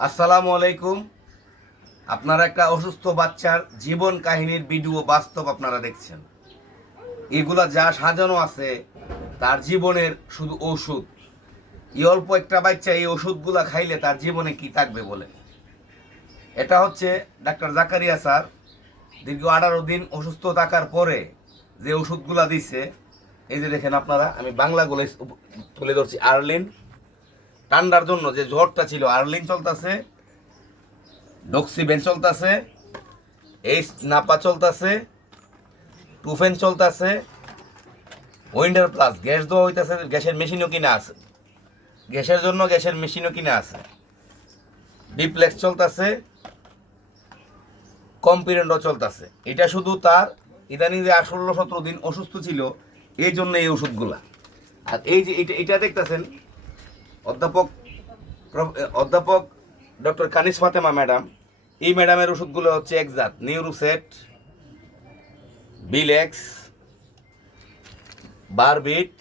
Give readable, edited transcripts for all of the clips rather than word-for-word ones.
আসসালামু আলাইকুম। আপনারা একটা অসুস্থ বাচ্চার জীবন কাহিনীর ভিডিও বাস্তব আপনারা দেখছেন। এগুলা যা সাজানো আছে তার জীবনের শুধু ওষুধ। এই অল্প একটা বাচ্চা এই ওষুধগুলা খাইলে তার জীবনে কি থাকবে বলে। এটা হচ্ছে ডাক্তার জাকারিয়া স্যার দীর্ঘ 18 দিন অসুস্থ থাকার পরে যে ওষুধগুলা দিছে। এই যে দেখেন আপনারা, আমি বাংলাগুলো তুলে ধরছি। আর্লিন, ঠান্ডার জন্য যে জ্বরটা ছিল আর্লিন চলতেছে, ডক্সিবেন চলতেছে, এইচ নাপা চলতেছে, টুফেন চলতেছে, উইন্ডার প্লাস গ্যাস দেওয়া হইতেছে, গ্যাসের মেশিনও কিনা আছে, গ্যাসের জন্য গ্যাসের মেশিনও কিনা আছে, ডিপ্লেক্স চলতেছে, কম্পিরেন্টও চলতেছে। এটা শুধু তার ইদানিং যে 16-17 দিন অসুস্থ ছিল এই জন্য এই ওষুধগুলা। আর এই যে এটা দেখতেছেন অধ্যাপক অধ্যাপক ডক্টর কানিস ফাতেমা ম্যাডাম, এই ম্যাডামের ওষুধগুলো হচ্ছে একজাত নিউরোসেট, বিলেক্স, বারবিট,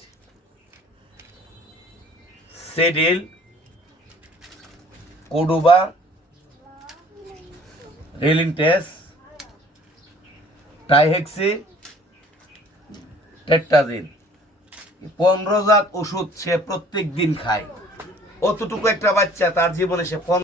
সেডিল, কোডুবা, রেলিনটেস, টাইহেক্সি, টেট্টাজিন। 15 জাত ওষুধ সে প্রত্যেক দিন খায়। অতটুকু একটা বাচ্চা তার জীবনে সে